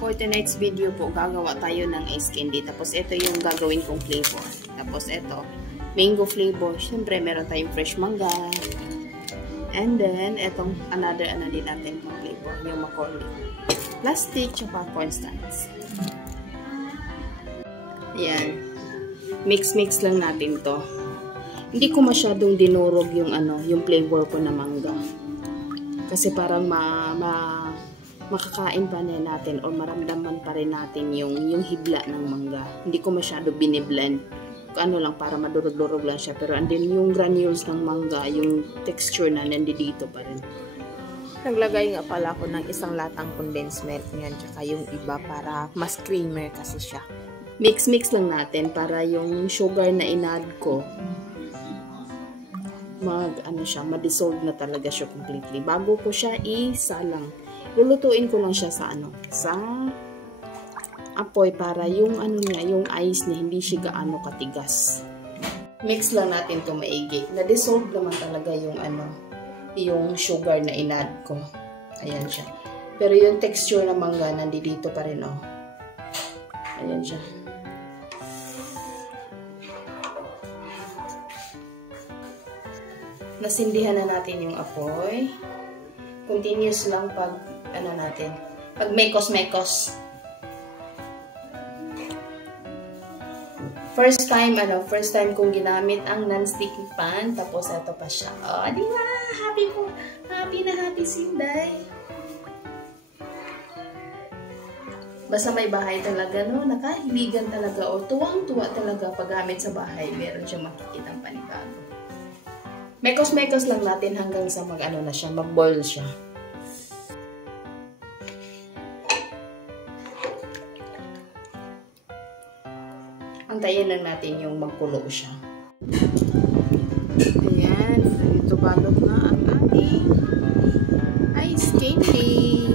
For tonight's video po, gagawa tayo ng ice candy. Tapos ito yung gagawin kong flavor. Tapos ito, mango flavor. Siyempre, meron tayong fresh mangga. And then, itong another din natin pang flavor, yung macaulay. Plastic, tsaka cornstarch. Ayan. Mix-mix lang natin to. Hindi ko masyadong dinurog yung yung flavor ko na mangga. Kasi parang makakain pa rin natin o maramdaman pa rin natin yung hibla ng mangga. Hindi ko masyado biniblend. Lang, para madurog-durog lang siya. Pero andin yung granules ng mangga, yung texture na nandito pa rin. Naglagay nga pala ako ng isang latang condensed milk niyan, tsaka yung iba para mas creamer kasi siya. Mix-mix lang natin para yung sugar na inad ko, ma-dissolve na talaga siya completely. Bago ko siya isalang. Lulutuin ko lang siya sa sa apoy para yung yung ice niya hindi siya gaano katigas. Mix lang natin to maigi. Na-dissolve naman talaga yung sugar na inad ko. Ayan siya. Pero yung texture ng mangga nandito pa rin, Ayan siya. Nasindihan na natin yung apoy. Continuous lang pag pag mekos-mekos. First time kong ginamit ang non-stick pan, tapos ito pa siya. Oh, di ba? Happy na happy Sinday. Basta may bahay talaga, nakahiligan talaga, o tuwang-tuwa talaga paggamit sa bahay, meron siyang makikitang panibago. Mekos-mekos lang natin hanggang sa mag-boil siya. Antayin lang natin yung magkulo siya. Ayan, ito balot na ang ating ice candy.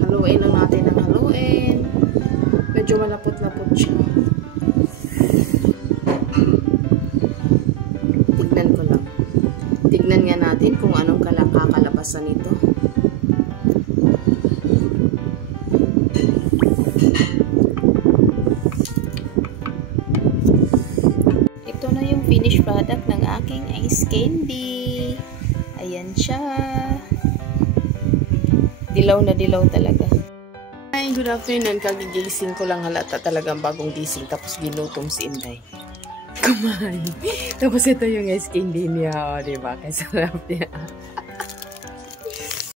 Haluin lang natin ng haluin. Medyo malapot-lapot siya. Tignan ko lang. Tignan nga natin kung anong kakalabasan nito. Ito na yung finished product ng aking ice candy. Ayan siya. Dilaw na dilaw talaga. Hi, good afternoon. Kagigising ko lang, halata talagang bagong gising. Tapos ginutom si Inday. Kumain. Tapos ito yung ice candy niya. O, diba? Kasi sarap niya.